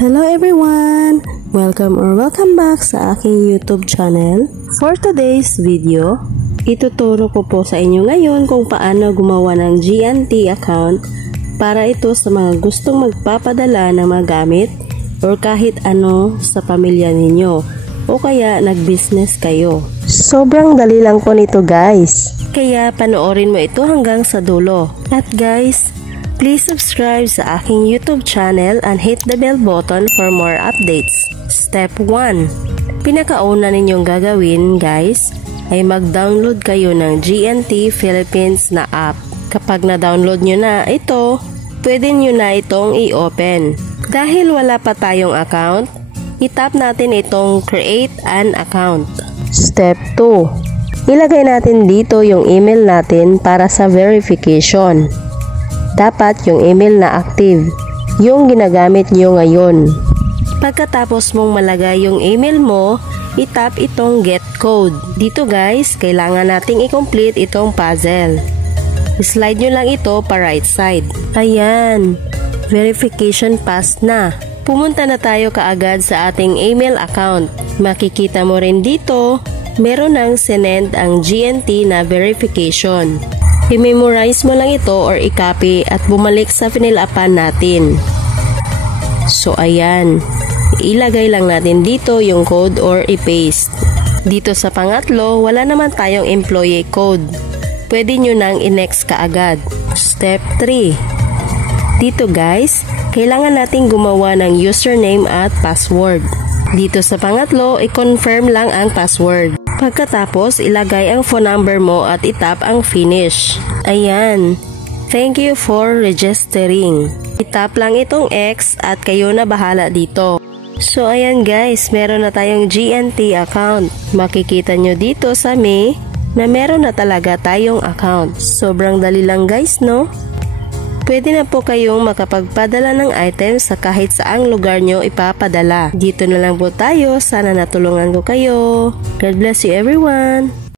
Hello everyone! Welcome back sa aking YouTube channel. For today's video, ituturo ko po sa inyo ngayon kung paano gumawa ng GNT account para ito sa mga gustong magpapadala ng mga gamit or kahit ano sa pamilya ninyo o kaya nag-business kayo. Sobrang dali lang po nito guys. Kaya panoorin mo ito hanggang sa dulo. At guys, please subscribe sa aking YouTube channel and hit the bell button for more updates. Step 1. Pinakauna ninyong gagawin guys ay mag-download kayo ng GNT Philippines na app. Kapag na-download nyo na ito, pwede nyo na itong i-open. Dahil wala pa tayong account, itap natin itong create an account. Step 2. Ilagay natin dito yung email natin para sa verification. Dapat yung email na active, yung ginagamit nyo ngayon. Pagkatapos mong malagay yung email mo, itap itong get code. Dito guys, kailangan nating i-complete itong puzzle. Slide nyo lang ito pa right side. Ayan, verification passed na. Pumunta na tayo kaagad sa ating email account. Makikita mo rin dito, meron nang sinend ang GNT na verification. I-memorize mo lang ito or i-copy at bumalik sa finilapan natin. So ayan, ilagay lang natin dito yung code or i-paste. Dito sa pangatlo, wala naman tayong employee code. Pwede nyo nang i-next kaagad. Step 3. Dito guys, kailangan nating gumawa ng username at password. Dito sa pangatlo, i-confirm lang ang password. Pagkatapos, ilagay ang phone number mo at itap ang finish. Ayan. Thank you for registering. Itap lang itong X at kayo na bahala dito. So ayan guys, meron na tayong GNT account. Makikita nyo dito sa me na meron na talaga tayong account. Sobrang dali lang guys, no? Pwede na po kayong makapagpadala ng items sa kahit saang lugar nyo ipapadala. Dito na lang po tayo. Sana natulungan ko kayo. God bless you everyone!